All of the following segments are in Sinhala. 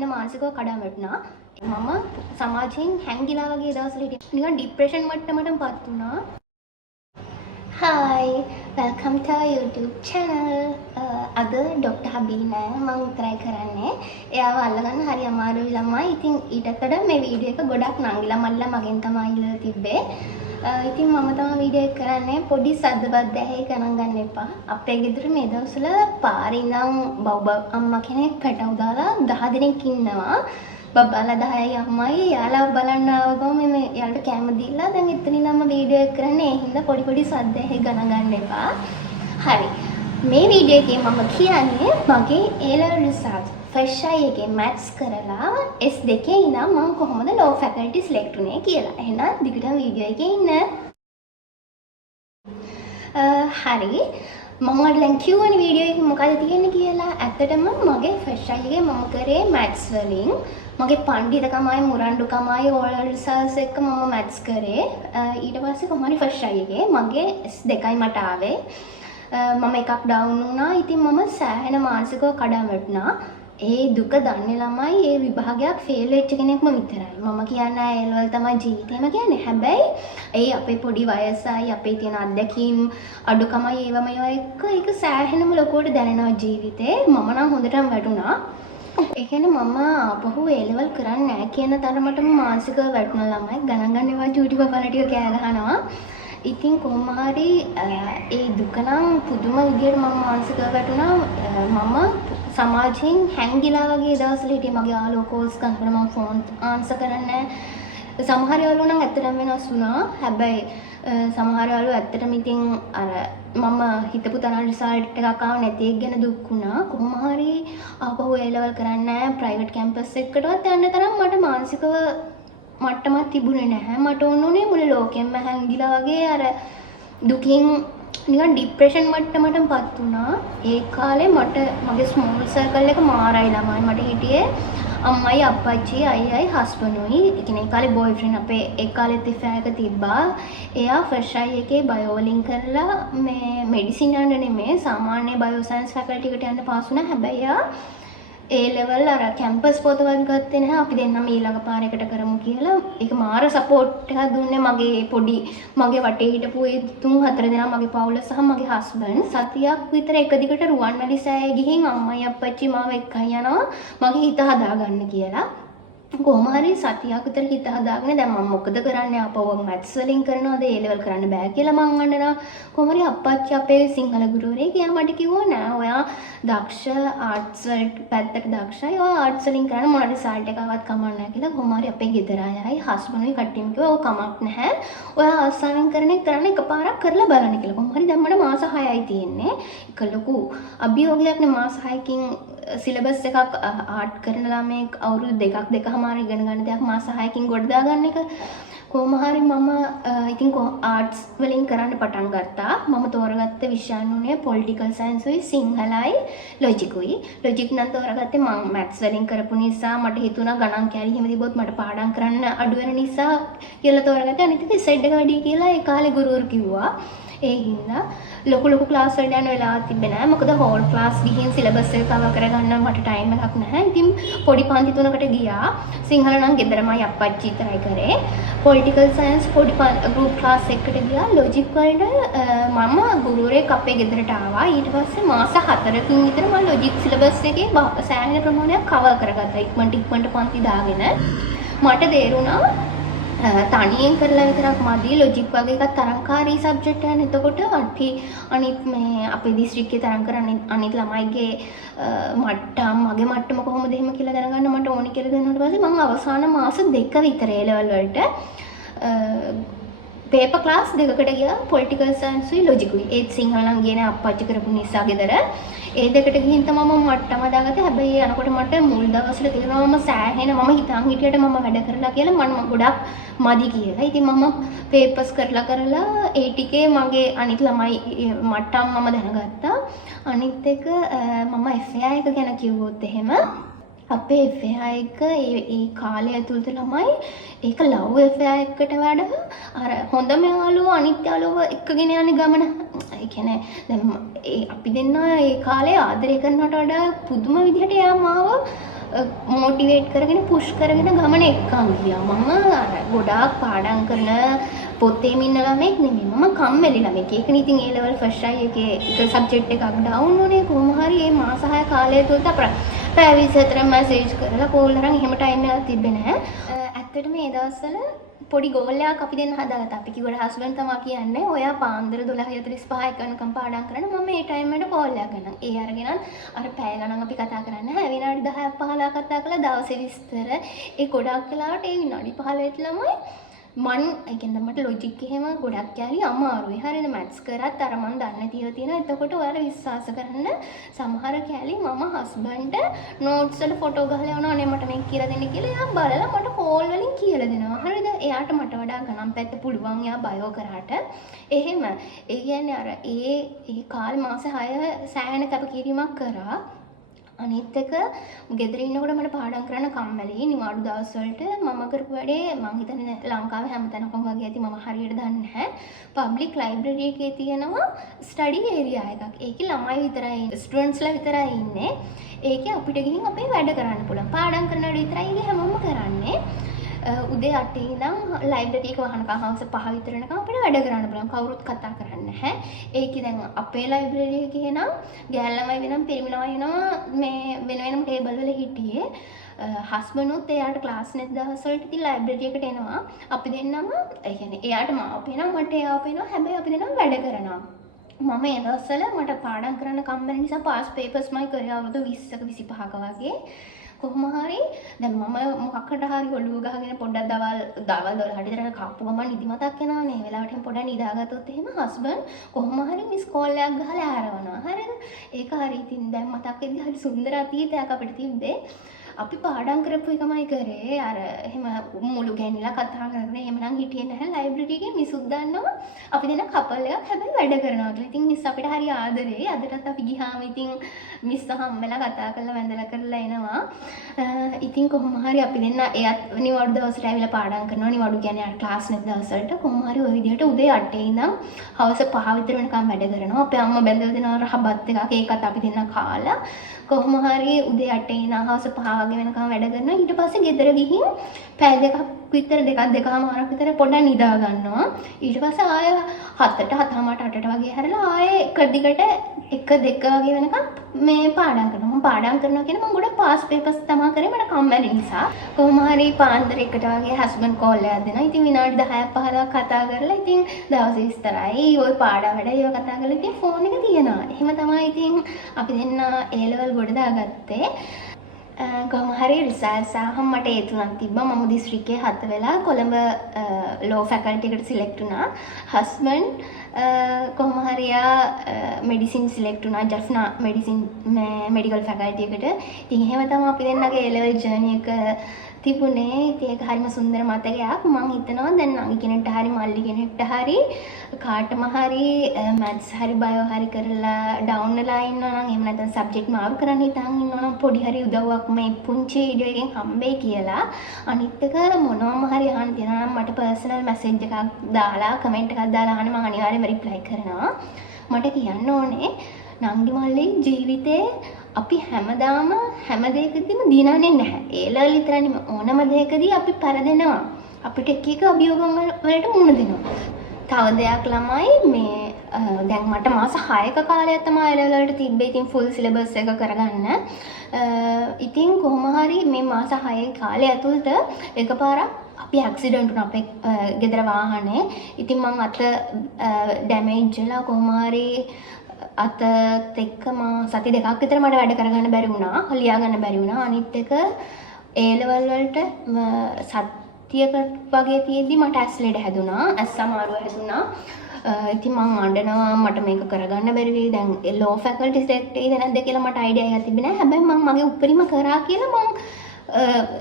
සෑහෙන මානසිකව කඩා වැටුණා. මම සමාජයෙන් හැංගිලා වගේ දවස්වල හිටියා. නිකන් ડિප්‍රෙෂන් මට්ටමටපත් වුණා. Hi, welcome to our YouTube channel. අද ඩොක්ටර් හබීන මම උත්තරයි කරන්නේ. එයාව අල්ලගන්න හරි අමාරුයි ළමයි. ඉතින් ඊටත් වඩා මේ වීඩියෝ එක ගොඩක් නංගිලා මල්ලා මගෙන් තමයි ඉල්ලලා තිබ්බේ. ඉතින් මම තමයි වීඩියෝ එක කරන්නේ. පොඩි සද්දවත් දැහි ගණන් ගන්න එපා. අපේ ගෙදර මේ දවස්වල පාරේ ඉඳන් බව් අම්මා කෙනෙක් පැටව දාලා 10 දෙනෙක් ඉන්නවා. බබාලා 10යි අම්මයි යාලා බලන්න ආවම මේ යාලට කැම දීලා දැන් එතනින් නම් වීඩියෝ එක කරන්නේ. ඒ හින්දා පොඩි සද්ද ඇහි ගණන් ගන්න එපා. හරි. මේ වීඩියෝ එකේ මම කියන්නේ මගේ A level result ෆ්‍රෙෂ් අය එකේ මැත්ස් කරලා S2 ඉඳන් මම කොහොමද ලෝ ෆැකල්ටි සිලෙක්ට් උනේ කියලා. එහෙනම් දිගටම වීඩියෝ එකේ ඉන්න. හරි. මම දැන් කියවන වීඩියෝ එකේ මොකද තියෙන්නේ කියලා. ඇත්තටම මගේ ෆ්‍රෙෂ් අය එකේ මම කරේ මැත්ස් වලින් මගේ පඬිතුකමයි මුරණ්ඩුකමයි ඕල් රිසර්ච් එක මම මැත්ස් කරේ. ඊට පස්සේ කොහොමරි ෆස්ට් අය එකේ මගේ S2යි මට ආවේ. මම එකක් ඩවුන් වුණා. ඉතින් මම සෑහෙන මානසිකව කඩා වැටුණා. ඒ දුක දන්නේ ළමයි ඒ විභාගයක් ෆේල් වෙච්ච කෙනෙක්ම විතරයි. මම කියන්නේ A level තමයි ජීවිතේම කියන්නේ. හැබැයි ඒ අපේ පොඩි වයසයි අපේ තියෙන අත්දැකීම් අඩුකමයි ඒවම ඒවා එක්ක ඒක සෑහෙනම ලොකුවට දැනෙනවා ජීවිතේ. මම නම් හොඳටම වැටුණා. ඒ කියන්නේ මම ආපහු A level කරන්නේ නැහැ කියන තරමටම මානසිකව වැටුණා ළමයි. ගණන් ගන්න ඒවා චූටි බබාලා ටික කෑ ගහනවා. ඉතින් කොහොම හරි ඒ දුක නම් පුදුම විදියට මම මානසිකව වැටුණා. මම සමාජයෙන් හැංගිලා වගේ දවස්වල හිටියේ. මගේ යාළුවෝ කෝල්ස් කරනකොට මම ෆෝන් ආන්සර් කරන්නේ නැහැ. සමහර යාළුවෝ නම් ඇත්තටම වෙනස් වුණා. හැබැයි සමහර යාළුවෝ ඇත්තටම ඉතින් අර මම හිතපු තරම් රිසල්ට් එකක් ආව නැති එක ගැන දුක් වුණා. කොහොම හරි ආපහු A level කරන්නේ නැහැ. ප්‍රයිවට් කැම්පස් එකකටවත් යන්න තරම් මට මානසිකව මට්ටමක් තිබුණේ නැහැ. මට ඕනුනේ මුළු ලෝකෙම හැංගිලා වගේ අර දුකින් නිකන් ඩිප්‍රෙෂන් මට්ටමටපත් වුණා. ඒ කාලේ මට මගේ ස්මෝල් සර්කල් එක මාරයි ළමයි. මට හිටියේ අම්මයි අප්පච්චි අයියයි හස්බන්ඩ්ුයි. ඒ කියන්නේ ඒ කාලේ බොයිෆ්‍රෙන්ඩ් අපේ ඒ කාලෙත් ඉෆෑක තිබ්බා. එයා ෆ්‍රෙෂ් අය එකේ බයෝ වලින් කරලා මේ මෙඩිසින් යන්න නෙමෙයි සාමාන්‍ය බයෝ සයන්ස් ෆැකල්ටි එකට යන්න පාස් වුණා. හැබැයි එයා A level අර කැම්පස් පොතවත් ගත්තේ නැහැ. අපි දෙන්නම ඊළඟ පාර එකට කරමු කියලා. ඒක මාර සපෝට් එකක් දුන්නේ මගේ පොඩි මගේ වටේ හිටපු ඒ 3-4 දෙනා මගේ පවුල සහ මගේ හස්බන්ඩ්. සතියක් විතර එක දිගට රුවන්වැලි සෑයේ ගිහින් අම්මයි අප්පච්චි මාව එක්කන් යනවා මගේ හිත හදාගන්න කියලා. කොහොම හරි සතියක් විතර හිත හදාගෙන දැන් මම මොකද කරන්නේ ආපහු මැත්ස් වලින් කරනවද A level කරන්න බෑ කියලා මං අඬනවා. කොහොම හරි අප්පච්චි අපේ සිංහල ගුරුවරයෙක් එයා මට කිව්වා නෑ ඔයා දක්ෂ ආර්ට්ස් වලට පැත්තට දක්ෂයි. ඔයා ආර්ට්ස් වලින් කරන මොන රිසල්ට් එකවත් කමක් නැහැ කියලා. කොහොම හරි අපේ ගෙදර අයයි හස්බන්ඩ්ුයි කට්ටියම කිව්වා ඔය කමක් නැහැ. ඔයා ආසාවෙන් කරන එකපාරක් කරලා බලන්න කියලා. කොහොම හරි දැන් මට මාස 6යි තියෙන්නේ. ඒක ලොකු අභියෝගයක් නේ මාස 6කින් සිලබස් එකක් ආර්ට් කරන ළමෙක් අවුරුදු දෙකමාර ඉගෙන ගන්න දෙයක් මාස 6කින් ගොඩ දාගන්න එක. කොහොම හරි මම ඉතින් ආර්ට්ස් වලින් කරන්න පටන් ගත්තා. මම තෝරගත්ත විෂයන් උනේ පොලිටිකල් සයන්ස් උයි සිංහලයි ලොජිකුයි. ලොජික් නම් තෝරගත්තේ මම මැත්ස් වලින් කරපු නිසා මට හිතුණා ගණන් කැලි හිම තිබොත් මට පාඩම් කරන්න අඩු වෙන නිසා කියලා තෝරගත්තා. අනිත් එක සෙඩ් එක වැඩි කියලා ඒ කාලේ ගුරුවරු කිව්වා. ඒ හින්දා ලොකු ක්ලාස් වලට යන වෙලාවක් තිබ්බේ නැහැ. මොකද හෝල් ක්ලාස් ගිහින් සිලබස් එක කවර් කරගන්න මට ටයිම් එකක් නැහැ. ඉතින් පොඩි පන්ති තුනකට ගියා. සිංහල නම් ගෙදරමයි අප්පච්චි විතරයි කරේ. පොලිටිකල් සයන්ස් පොඩි ගෲප් ක්ලාස් එකකට ගියා. ලොජික් වලට මම ගුරුවරයෙක් අපේ ගෙදරට ආවා. ඊට පස්සේ මාස 4කින් විතර මම ලොජික් සිලබස් එකේ සෑහෙන ප්‍රමාණයක් කවර් කරගත්තා. ඉක්මනට පන්ති දාගෙන මට තේරුණා තනියෙන් කරලා විතරක් මදි. ලොජික් වගේ එකක් තරංකාරී සබ්ජෙක්ට් එකක්. එතකොට අපි අනිත් මේ අපේ දිස්ත්‍රික්කේ තරං කරන්නේ අනිත් ළමයිගේ මට්ටම් මගේ මට්ටම කොහොමද එහෙම කියලා දැනගන්න මට ඕනි කියලා දෙන්නාට පස්සේ මම අවසාන මාස 2 විතර A level වලට පේපර් ක්ලාස් දෙකකට ගියා. පොලිටිකල් සයන්ස් උයි ලොජිකුයි. ඒත් සිංහල නම් ගියේ නෑ අප්පච්චි කරපු නිසා ගෙදර. ඒ දෙකට ගිහින් තමයි මම මට්ටම දාගත්තේ. හැබැයි යනකොට මට මුල් දවස්වල තේරෙනවා මම සෑහෙන මම හිතන් හිටියට මම වැඩ කරලා කියලා මම ගොඩක් මදි කියලා. ඉතින් මම පේපර්ස් කරලා ඒ ටිකේ මගේ අනිත් ළමයි මට්ටම් මම දැනගත්තා. අනිත් එක මම FAI එක ගැන කිව්වොත් එහෙම අපේ FAI එක ඒ කාලය ඇතුළත ළමයි ඒක ලව් FAI එකට වඩා අර හොඳම යාළුවෝ අනිත් යාළුවෝ එක්කගෙන යන ගමන. ඒ කියන්නේ දැන් අපි දෙන්නා ඒ කාලේ ආදරය කරනවට වඩා පුදුම විදිහට එයා මාව මොටිවේට් කරගෙන පුෂ් කරගෙන ගමන එක්කන් ගියා. මම අර ගොඩාක් පාඩම් කරන පොතේ ඉන්න ළමෙක් නෙමෙයි. මම කම්මැලි ළමෙක්. ඒක ඉතින් A level first try එකේ එක සබ්ජෙක්ට් එකක් ඩවුන් වුණේ කොහොම හරි මේ මාස 6 කාලය තුලත් අපර පැය 24 මැසේජ් කරලා කෝල් කරන් එහෙම ටයිම් එකක් තිබ්බේ නැහැ. ඇත්තටම මේ දවස්වල පොඩි ගෝල් එකක් අපි දෙන්න හදාගත්තා. අපි කිව්වට හස්බන්ඩ් තමයි කියන්නේ ඔයා පාන්දර 12:45 වෙනකම් පාඩම් කරන්න මම මේ ටයිම් එකට කෝල් එකක් ගන්නම්. ඒ අරගෙන අර පැය ගණන් අපි කතා කරන්නේ නැහැ. විනාඩි 10ක් 15ක් කතා කරලා දවසේ විස්තර ඒ ගොඩක් වෙලාවට ඒ විනාඩි 15 ළමයි මන් ඒ කියන්නේ මට ලොජික් එහෙම ගොඩක් යාලි අමාරුයි. හරිද? මැත්ස් කරත් අර මන් දන්නේ තියලා තියෙනවා. එතකොට ඔයාලා විශ්වාස කරන්න සමහර කැලි මම හස්බන්ඩ්ට නෝට්ස් වල ෆොටෝ ගහලා යනවා නේ මට මේක කියලා දෙන්න කියලා. එයා බලලා මට කෝල් වලින් කියලා දෙනවා. හරිද? එයාට මට වඩා ගණන් පැත්ත පුළුවන්. එයා බයෝ කරාට. එහෙම. ඒ කියන්නේ අර ඒ කාලේ මාස 6 සෑහෙන කැපකිරීමක් කරා. අනිත් එක ගෙදර ඉන්නකොට මට පාඩම් කරන්න කම්මැලි. නිවාඩු දවස් වලට මම කරපු වැඩේ මං හිතන්නේ ලංකාවේ හැමතැනකම වගේ ඇති මම හරියට දන්නේ නැහැ. පබ්ලික් ලයිබ්‍රරි එකේ තියෙනවා ස්ටඩි ඒරියා එකක්. ඒකේ ළමයි විතරයි ස්ටුඩන්ට්ස්ලා විතරයි ඉන්නේ. ඒකේ අපිට ගිහින් අපේ වැඩ කරන්න පුළුවන්. පාඩම් කරන වැඩ විතරයි ඒකේ හැමෝම කරන්නේ. උදේ 8 ඉඳන් ලයිබ්‍රරි එක වහනකම් හවස 5 විතර වෙනකම් අපිට වැඩ කරන්න පුළුවන්. කවුරුත් කතා කරන්නේ නැහැ. ඒකේ දැන් අපේ ලයිබ්‍රරි එකේ නම් ගෑල් ළමයි වෙනම් පිරිමි ළමයි වෙනවා මේ වෙන වෙනම ටේබල් වල හිටියේ. හස්බන්ඩ්ුත් එයාට ක්ලාස් නැති දවස් වලට ඉතින් ලයිබ්‍රරි එකට එනවා. අපි දෙන්නම ඒ කියන්නේ එයාට මාව පේනවා මට එයාව පේනවා. හැබැයි අපි දෙන්නම වැඩ කරනවා. මම ඒ දවස්වල මට පාඩම් කරන්න කම්මැලි නිසා පාස් පේපර්ස් මයි කරේ අවුරුදු 20ක 25ක වගේ. කොහොම හරි දැන් මම මොකක්කට හරි ඔළුව ගහගෙන පොඩ්ඩක් දවල් 12ට විතර කාපු ගමන් නිදිමතක් එනවා නේ. වෙලාවට පොඩ්ඩක් නිදාගත්තොත් එහෙම හස්බන්ඩ් කොහොම හරි මිස් කෝල් එකක් ගහලා ආරවනවා. හරිද? ඒක හරි ඉතින් දැන් මතක් වෙද්දි හරි සුන්දර අතීතයක් අපිට තිබ්බේ. අපි පාඩම් කරපු එකමයි කරේ. අර එහෙම මුළු ගැනිලා කතා කරගෙන එහෙමනම් හිටියේ නැහැ. ලයිබ්‍රරි එකේ මිසුත් දන්නවා අපි දෙන කපල් එකක් හැබැයි වැඩ කරනවා කියලා. ඉතින් මිස් අපිට හරි ආදරේ. අදටත් අපි ගිහාම ඉතින් මිස් හම්බෙලා කතා කරලා වැඳලා කරලා එනවා. ඉතින් කොහොම හරි අපි දෙන්න එයත් නිවාඩු දවසට ඇවිල්ලා පාඩම් කරනවා. නිවාඩු කියන්නේ අර ක්ලාස් නැති දවස් වලට කොහොම හරි ওই විදිහට උදේ 8 ඉඳන් හවස 5 විතර වෙනකම් වැඩ කරනවා. අපේ අම්මා බැඳලා දෙනවා රහබත් එකක්. ඒකත් අපි දෙන්න කාලා කොහොම හරි උදේ 8 ඉඳන් හවස 5 වගේ වෙනකම් වැඩ කරනවා. ඊට පස්සේ ගෙදර ගිහින් පැය දෙකක් විතර දෙකමාරක් විතර පොඩ්ඩක් නිදා ගන්නවා. ඊට පස්සේ ආය 7ට 8ට වගේ හැරලා ආයේ එක දිගට 1 2 වගේ වෙනකම් මේ පාඩම් කරනවා. මම පාඩම් කරනවා කියන මම ගොඩක් පාස් පේපර්ස් තමයි කරේ මට කම්මැලි නිසා. කොහොම හරි පාන්දර 1ට වගේ හස්බන්ඩ් කෝල් එකක් දෙනවා. ඉතින් විනාඩි 10ක් 15ක් කතා කරලා ඉතින් දවසේ විස්තරයි ওই පාඩම් වැඩ ඒව කතා කරලා ඉතින් ෆෝන් එක තියනවා. එහෙම තමයි ඉතින් අපි දෙන්න A level ගොඩ දාගත්තේ. කොහොම හරි රිසල්ට්ස් ආවම මට ඒ තුනක් තිබ්බා. මම දිස්ත්‍රික්කයේ 7 වෙලා කොළඹ ලෝ ෆැකල්ටි එකට සිලෙක්ට් වුණා. හස්බන්ඩ් කොහොම හරි මෙඩිසින් සිලෙක්ට් වුණා. ජෆ්නා මෙඩිසින් මෙඩිකල් ෆැකල්ටි එකට. ඉතින් එහෙම තමයි අපි දෙන්නගේ A level ජර්නි එක තිබුණේ. ඉතින් ඒක හරිම සුන්දර මතකයක්. මම හිතනවා දැන් නංගි කෙනෙක්ට හරි මල්ලි කෙනෙක්ට හරි කාටම හරි මැත්ස් හරි බයෝ හරි කරලා ඩවුන් වෙලා ඉන්නවා නම් එහෙම නැත්නම් සබ්ජෙක්ට් මාරු කරන්න හිතන් ඉන්නවා නම් පොඩි හරි උදව්වක් මේ පුංචි වීඩියෝ එකෙන් හම්බෙයි කියලා. අනිත් එක මොනවම හරි අහන්න තියෙනවා නම් මට පර්සනල් මැසේජ් එකක් දාලා කමෙන්ට් එකක් දාලා අහන්න මම අනිවාර්යයෙන්ම රිප්ලයි කරනවා. මට කියන්න ඕනේ නංගි මල්ලි ජීවිතේ අපි හැමදාම හැම දෙයකදීම දිනන්නේ නැහැ. ඒ ලෙවල් විතරයි ඕනම දෙයකදී අපි පරදෙනවා. අපිට එක එක අභියෝගම් වලට මුහුණ දෙනවා. තව දෙයක් ළමයි මේ දැන් මට මාස 6ක කාලයක් තමයි A level වලට තිබ්බේ. ඉතින් ෆුල් සිලබස් එක කරගන්න. ඉතින් කොහොම හරි මේ මාස 6 කාලය ඇතුළත එකපාරක් අපි ඇක්සිඩන්ට් වුණා අපේ ගෙදර වාහනේ. ඉතින් මං අත ඩැමේජ් වෙලා කොහොම හරි අතත් එක්කම සති දෙකක් විතර මට වැඩ කරගන්න බැරි වුණා. ලියා ගන්න බැරි වුණා. අනිත් එක A level වලට සතියකට වගේ තියෙද්දි මට ඇස් ලෙඩ හැදුනා. ඇස් අමාරුව හැදුනා. ඉතින් මං අඬනවා මට මේක කරගන්න බැරි වෙයි. දැන් ලෝ ෆැකල්ටි සෙලෙක්ට් වෙයිද නැද්ද කියලා මට අයිඩියා එකක් තිබුණේ නැහැ. හැබැයි මං මගේ උපරිම කරා කියලා මං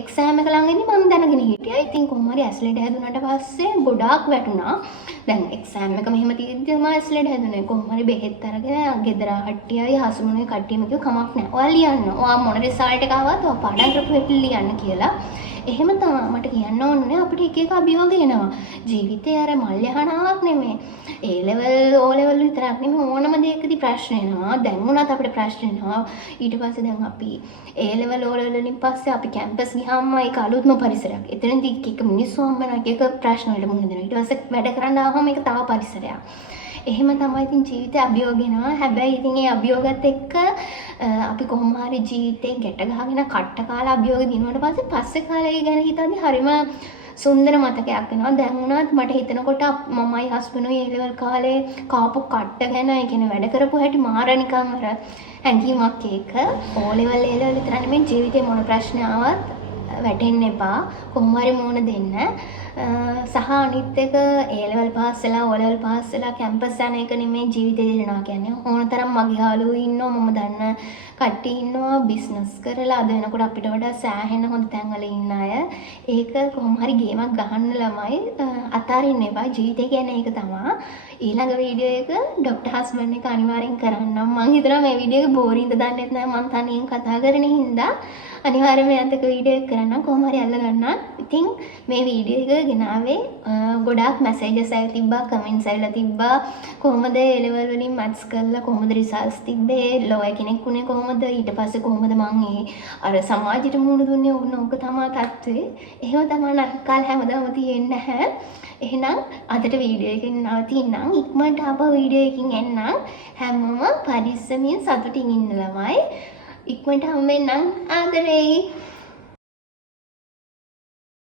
එක්සෑම් එක ළඟදී මම දැනගෙන හිටියා. ඉතින් කොහොම හරි ඇස් ලෙඩ හැදුනට පස්සේ ගොඩාක් වැටුණා. දැන් එක්සෑම් එක මෙහෙම තියෙද්දි තමයි ඇස් ලෙඩ හැදුනේ. කොහොම හරි බෙහෙත් අරගෙන ගෙදර කට්ටියයි හසුමුනේ කට්ටියම කිව්ව කමක් නැහැ. ඔයා ලියන්න. ඔයා මොන රිසල්ට් එක ආවත් ඔයා පාඩම් කරපු එක ලියන්න කියලා. එහෙම තමයි මට කියන්න ඕනේ අපිට එක එක අභියෝග එනවා. ජීවිතේ අර මල් යහනාවක් නෙමෙයි. ඒ ලෙවල් ඕ ලෙවල් විතරක් නෙමෙයි ඕනම දෙයකදී ප්‍රශ්න එනවා. දැන් උනත් අපිට ප්‍රශ්න එනවා. ඊට පස්සේ දැන් අපි ඒ ලෙවල් ඕ ලෙවල් වලින් පස්සේ අපි කැම්පස් ගියාම ඒක අලුත්ම පරිසරයක්. එතනදී එක මිනිස්සු හම්බ වෙනවා එක ප්‍රශ්න වලට මුහුණ දෙනවා. ඊට පස්සේ වැඩ කරන්න ආවම ඒක තව පරිසරයක්. එහෙම තමයි ඉතින් ජීවිතේ අභියෝග එනවා. හැබැයි ඉතින් ඒ අභියෝගات එක්ක අපි කොහොම හරි ජීවිතේ ගැට ගහගෙන කට්ට කාලා අභියෝග දිනුවට පස්සේ කාලේ ගැන හිතද්දි හරිම සුන්දර මතකයක් වෙනවා. දැන් වුණත් මට හිතනකොට මමයි හස්බන්ඩ්ුයි ඒ ලෙවල් කාලේ කාපු කට්ට ගැන ඒ කියන්නේ වැඩ කරපු හැටි මාර නිකන් අර හැඟීමක් ඒක. ඕ ලෙවල් ඒ ලෙවල් විතර නෙමෙයි ජීවිතේ මොන ප්‍රශ්න ආවත් වැටෙන්න එපා. කොහොම හරි මුණ දෙන්න. සහ අනිත් එක ඒ ලෙවල් පාස් වෙලා ඕ ලෙවල් පාස් වෙලා කැම්පස් යන එක නෙමෙයි ජීවිතේ දෙනවා කියන්නේ. ඕනතරම් මගේ යාළුවෝ ඉන්නවා මම දන්න කට්ටිය ඉන්නවා බිස්නස් කරලා අද වෙනකොට අපිට වඩා සෑහෙන හොඳ තැන්වල ඉන්න අය. ඒක කොහොම හරි ගේමක් ගහන්න ළමයි අතාරින්න එපා. ජීවිතේ කියන්නේ ඒක තමයි. ඊළඟ වීඩියෝ එක ඩොක්ටර් හස්බන්ඩ් එක අනිවාර්යෙන් කරන්නම්. මං හිතනවා මේ වීඩියෝ එක බෝරින්ද දන්නෙත් නෑ මං තනියෙන් කතා කරන හින්දා අනිවාර්යයෙන්ම එයාත් එක්ක වීඩියෝ එක කරන්නම් කොහොම හරි අල්ල ගන්න. ඉතින් මේ වීඩියෝ එක ගෙනාවේ ගොඩාක් මැසේජස් ඇවිත් තිබ්බා, කමෙන්ට්ස් ඇවිල්ලා තිබ්බා. කොහොමද ඒ ලෙවල් වලින් මැත්ස් කරලා කොහොමද රිසල්ට්ස් තිබ්බේ? ලෝය කෙනෙක් උනේ කොහොමද? ඊට පස්සේ කොහොමද මං අර සමාජයට මුහුණ දුන්නේ? ඕක තමයි තත්ත්වේ. එහෙම තමයි නරක කාල හැමදාම තියෙන්නේ නැහැ. එහෙනම් අදට වීඩියෝ එකකින් නවතින්නම්. ඉක්මනට ආපහු වීඩියෝ එකකින් එන්නම්. හැමෝම පරිස්සමින් සතුටින් ඉන්න ළමයි. ඉක්මනට හම්බෙන්නම්. ආදරේ.